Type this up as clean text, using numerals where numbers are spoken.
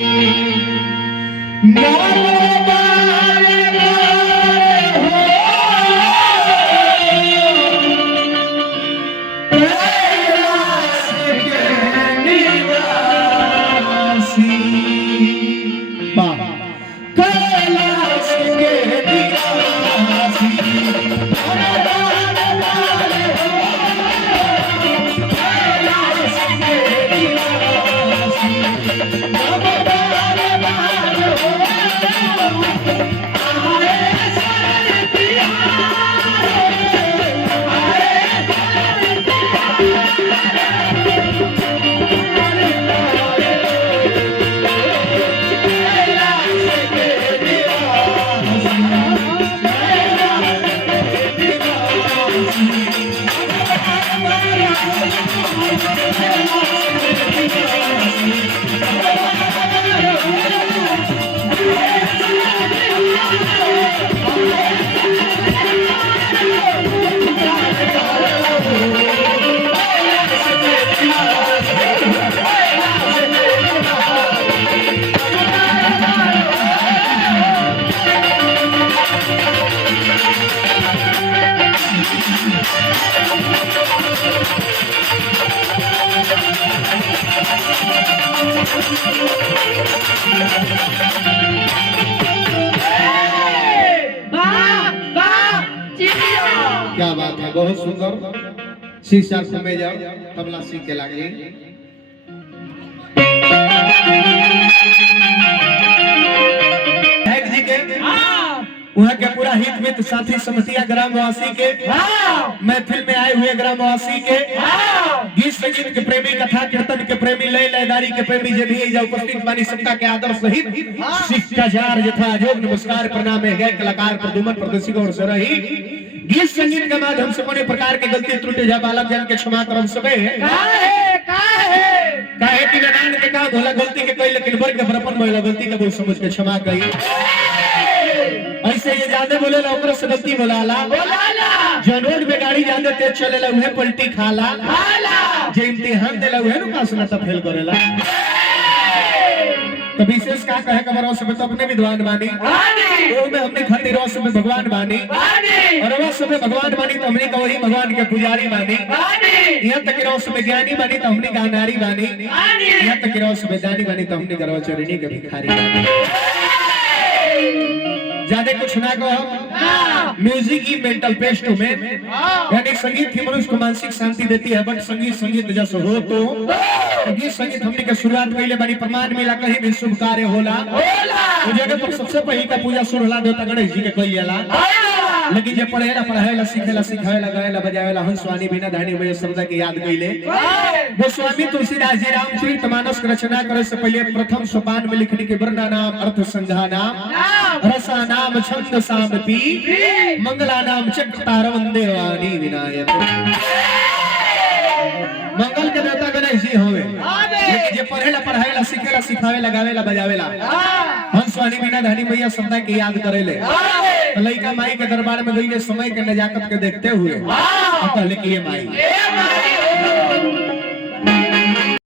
क्या बात है, बहुत सुंदर। शीशा समय जाओ तबला सीख के लागे। वहाँ के पूरा हित मित साथी समतिया ग्रामवासी के महफिल में आए हुए ग्रामवासी के गीत संगीत के प्रेमी, कथा कीर्तन के प्रेमी, लय लयदारी के प्रेमी जे भी उपस्थित बानी सबका के आदर सहित शिष्टाचार यथा जोग नमस्कार प्रणाम है। गए कलाकार प्रदुमन प्रदर्शिक और सरही गीत संगीत के माध्यम से कोने प्रकार के गलती त्रुटि जा बालक जन के क्षमा करम सबे काहे कि नान के काम होला गलती के कोई, लेकिन वर्ग के बरपन महिला गलती के बोल समझ के क्षमा करी। ऐसे ये ज्यादा बोले ला ओकरा से गलती बोलाला जो रोड में गाड़ी ज्यादा तेज चलेला उहे पलटी खाला, जे इम्तिहान देला उहे न पास ना फेल करेला। तो विशेष का कहे के बरस में तो अपने विद्वान बानी वो में हमने खातिर रस में भगवान बानी और रस में भगवान बानी तो हमने वही भगवान के पुजारी बानी। यहाँ तक रस में ज्ञानी बानी तो हमने गानारी बानी। यहाँ तक रस में दानी बानी तो हमने गर्वचरणी के भिखारी बानी। ज्यादा कुछ ना कहो। म्यूजिक ही मेंटल पीस टू मैन, यानी संगीत ही मनुष्य को मानसिक शांति देती है। बट संगीत जैसे हो तो गीत संगीत हमने के शुरुआत पहले बड़ी प्रमाण मिला कहीं भी शुभ कार्य होला वो जगह पर सबसे पहले का पूजा शुरू होला देवता गणेश जी के कोई जाला। लेकिन जे पढ़ेला पढ़ावेला सिखेला सिखावेला गावेला बजावेला हंसवानी बिना धानी वे शब्द के याद कइले गोस्वामी तुलसीदास जी रामचरितमानस की रचना करे से पहले प्रथम सोपान में लिखने के वर्ण नाम, अर्थ संध्या नाम, रसा नाम, छंद सामपी, मंगला नाम, चक्र तार वंदे वाणी विनायक। मंगल के देवता गणेश जी होवे, लेकिन जे पढ़ेला पढ़ावेला सिखेला सिखावेला गावेला बजावेला हंसवानी बिना धानी मैया शब्द के याद करेले। लइका माई के दरबार में गई समय के नजाकत के देखते हुए कहले कि ये माई